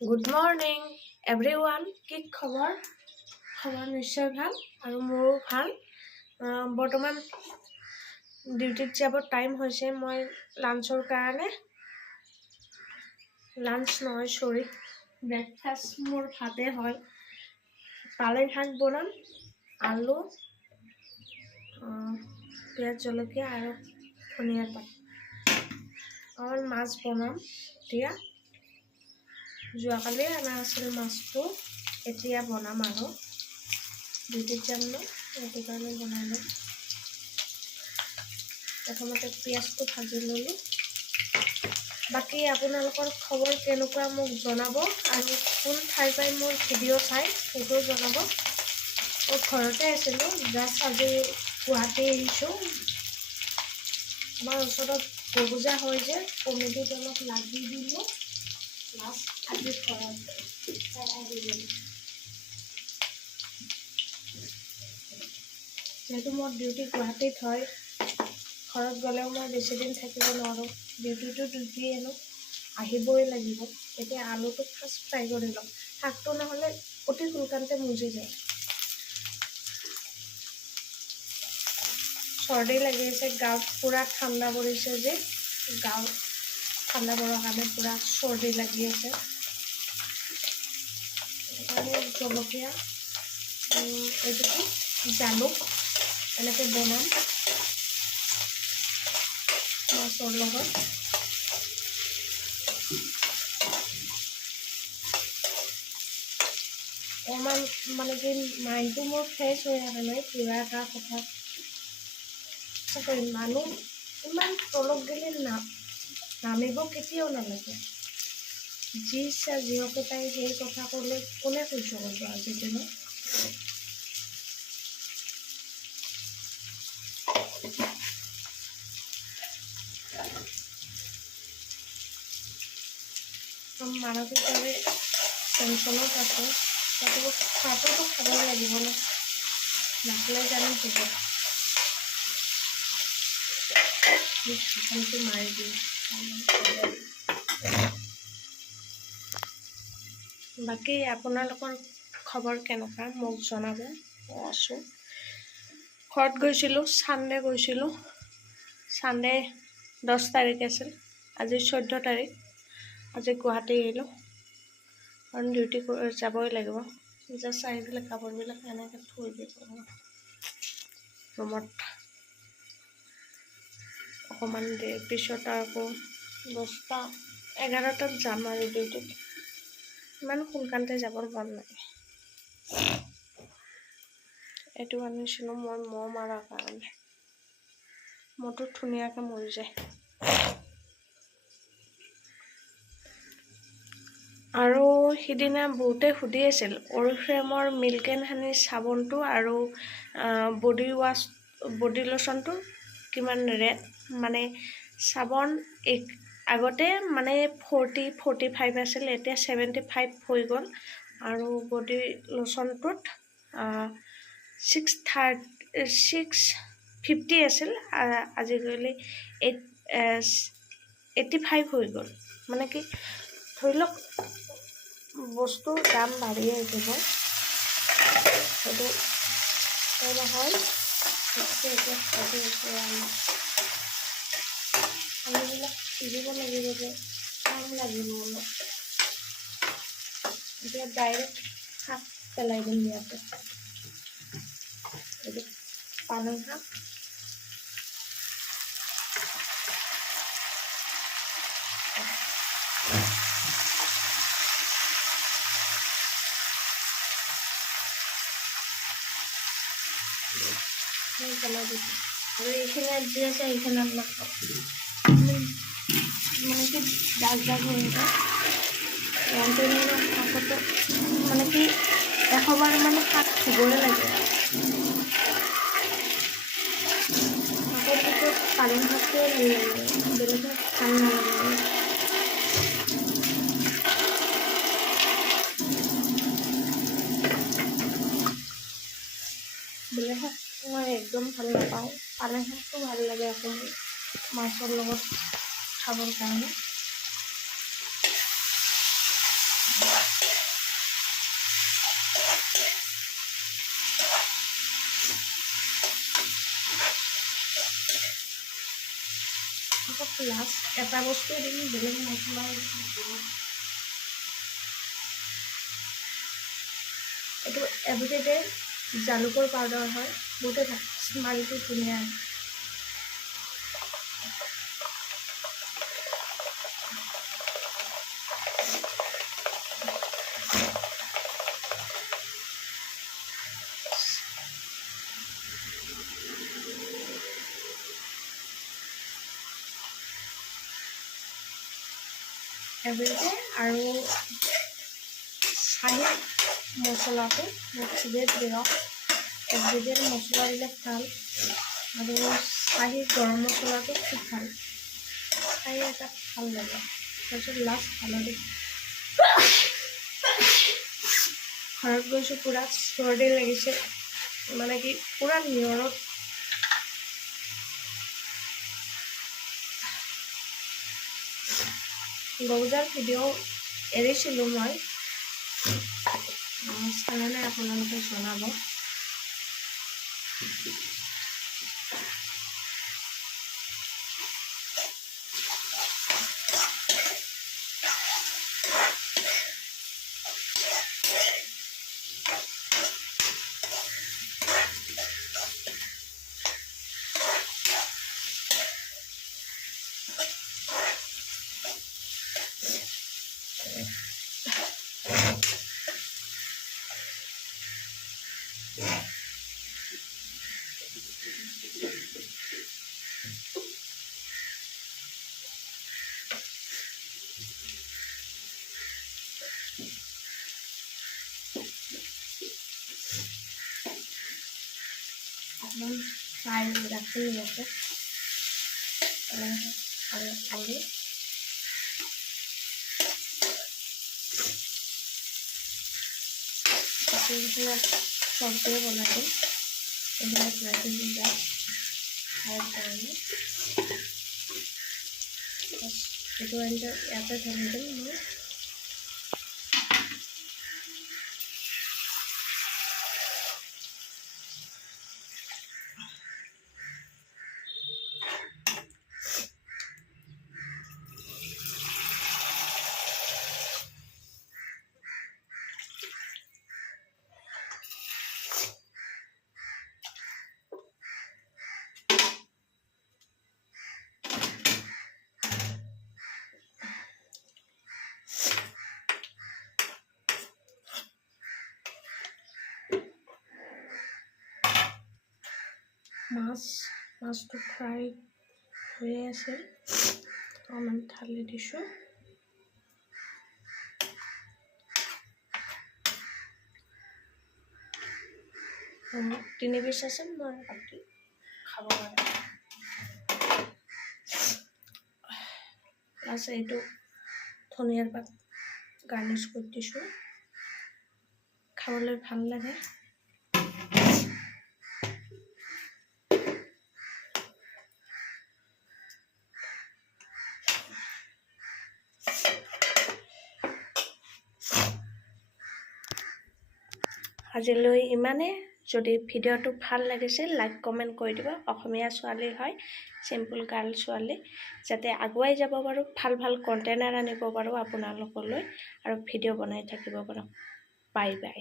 Good morning everyone. কি খবৰ? খবৰ নিশ্চয় ভাল আৰু মোৰো ভাল। বৰ্তমান ডিউটিত যাব টাইম হৈছে। মই লাঞ্চৰ কাৰণে ব্ৰেকফাষ্ট মোৰ ভাতে হয়। পালেং শাক বনাম, আলু, পিঁয়াজ জলকীয়া আৰু ধনিয়া পাত। অকল মাছ বনাম এতিয়া। যোৱাকালি অনা আছিল মাছটো, এতিয়া বনাম আৰু ডিউটিত যাম ন, সেইটো কাৰণে বনাই লম। প্ৰথমতে পিঁয়াজটো ভাজি ল'লোঁ। বাকী আপোনালোকৰ খবৰ কেনেকুৱা মোক জনাব, আৰু কোন ঠাইৰ পৰাই মোৰ ভিডিঅ' চাই সেইটোও জনাব। মই ঘৰতে আছিলোঁ, জাষ্ট আজি গুৱাহাটী আহিছোঁ। আমাৰ ওচৰত পূজা হয় যে, কমিটিত অলপ লাগি দিলোঁ। আজি ঘৰত যিহেতু মোৰ ডিউটি গুৱাহাটীত হয়, ঘৰত গ'লেও মই বেছিদিন থাকিব নোৱাৰোঁ। ডিউটিটো ডিউটিয়ে ন, আহিবই লাগিব। এতিয়া আলুটো ফাৰ্ষ্ট ফ্ৰাই কৰি ল'ম। শাকটো নহ'লে অতি সোনকালে মজি যায়। চৰ্দি লাগি আছে, গাঁৱত পূৰা ঠাণ্ডা পৰিছে যে, গাঁৱত ঠাণ্ডা পৰাৰ কাৰণে পূৰা চৰ্দি লাগি আছে। সেইকাৰণে জলকীয়া, এইটো কি জালুক এনেকৈ বনাম মাছৰ লগত। অকণমান মানে কি মাইণ্ডটো মোৰ ফ্ৰেছ হৈ থাকে নহয়, কিবা এটা কথা মানুহ ইমান তলক গেলে নামিব কেতিয়াও নালাগে। যি ইচ্ছা যিহকে পাই সেই কথা ক'লে কোনে সহ্য কৰিব আজিৰ দিনত। মানসিকভাৱে টেনশ্যনত আছে, তথাপিও খোৱাটোতো খাবই লাগিব ন, নাখালে জানো হ'ব। ঢাকনটো মাৰি দিওঁ। বাকী আপোনালোকৰ খবৰ কেনেকুৱা মোক জনাব। মই আছোঁ ঘৰত, গৈছিলোঁ ছানডে গৈছিলোঁ। ছানডে 10 তাৰিখ আছিল, আজি 14 তাৰিখ। আজি গুৱাহাটী আহিলোঁ, কাৰণ ডিউটি যাবই লাগিব। জাষ্ট আহি পেলাই কাপোৰবিলাক এনেকৈ থৈ দিব ৰুমত। অকণমান দেৰি পিছত আকৌ 10-11টাত যাম আৰু ডিউটিত। ইমান সোনকালে যাবৰ মন নাই। এইটো আনিছিলোঁ মই মহ মাৰাৰ কাৰণে, মহটো ধুনীয়াকৈ মৰি যায়। আৰু সিদিনা বহুতে সুধি আছিল অৰিফ্লেমৰ মিল্ক এণ্ড হানি চাবোনটো আৰু বডি লোচনটো কিমান ৰেট। মানে চাবোন আগতে মানে 40-45 আছিল, এতিয়া 75 হৈ গ'ল। আৰু বডি লোচনটোত 650 আছিল, আজিকালি 85 হৈ গ'ল। মানে কি ধৰি লওক বস্তুৰ দাম বাঢ়িয়ে থাকিব, সেইটো নহয়। এতিয়া আমিবিলাক সিজিব লাগিব যে, টাইম লাগিব অলপ। এতিয়া ডাইৰেক্ট শাক পেলাই দিম ইয়াতে। এইটো পালেং শাক, পেলাই দিছোঁ। আৰু এইখিনি যি আছে এইখিনি অলপ মানে কি দাগ হৈ যায়। শাকতো মানে কি এশবাৰ মানে শাক ধুবই লাগে। শাকৰ ভিতৰত পালেং শাকটোৱে ভাল লাগে, বেলেগ শাক ভাল নালাগে। বেলেগ শাক মই একদম ভাল নাপাওঁ, পালেং শাকটো ভাল লাগে অকণমান মাছৰ লগত খাবৰ কাৰণে। লাষ্ট এটা বস্তু দিম, বেলেগ মছলা এইটো এভৰিডে জালুকৰ পাউডাৰ হয়, বহুতে স্মেলটো ধুনীয়া। এভৰিডে আৰু চাহি মছলাটো মোক খুবেই প্ৰিয়। এভৰিডে মছলাবিলাক ভাল আৰু চাহি গৰম মছলাটো খুব ভাল, খাই এটা ভাল লাগে। তাৰপিছত লাষ্ট হালধি। ঘৰত গৈছোঁ, পূৰা চৰ্দি লাগিছে, মানে কি পূৰা নিয়ৰত গৌজাৰ ভিডিঅ' এৰিছিলোঁ মই, চালে নাই আপোনালোকে জনাব। অকণমান ফ্ৰাই ৰাখি ইয়াতে আৰু আলু এইবিলাক চব্জিয়ে বনাই দিম, এইবিলাক ৰাখি দি যায় খাই কাৰণে। এইটো আঞ্জা ইয়াতে ঢালি দিম মই। মাছটো ফ্ৰাই হৈয়ে আছে, অকণমান ঢালি দিছোঁ। তিনি পিচ আছে, মই কাটি খাব পাৰে। প্লাছ এইটো ধনিয়াৰ পাত গাৰ্নিছ কৰি দিছোঁ, খাবলৈ ভাল লাগে। আজিলৈ ইমানে। যদি ভিডিঅ'টো ভাল লাগিছে লাইক কমেণ্ট কৰি দিব। অসমীয়া ছোৱালী হয়, চিম্পুল গাৰ্ল ছোৱালী, যাতে আগুৱাই যাব পাৰোঁ, ভাল ভাল কণ্টেণ্ট আনিব পাৰোঁ আপোনালোকলৈ, আৰু ভিডিঅ' বনাই থাকিব পাৰোঁ। Bye bye.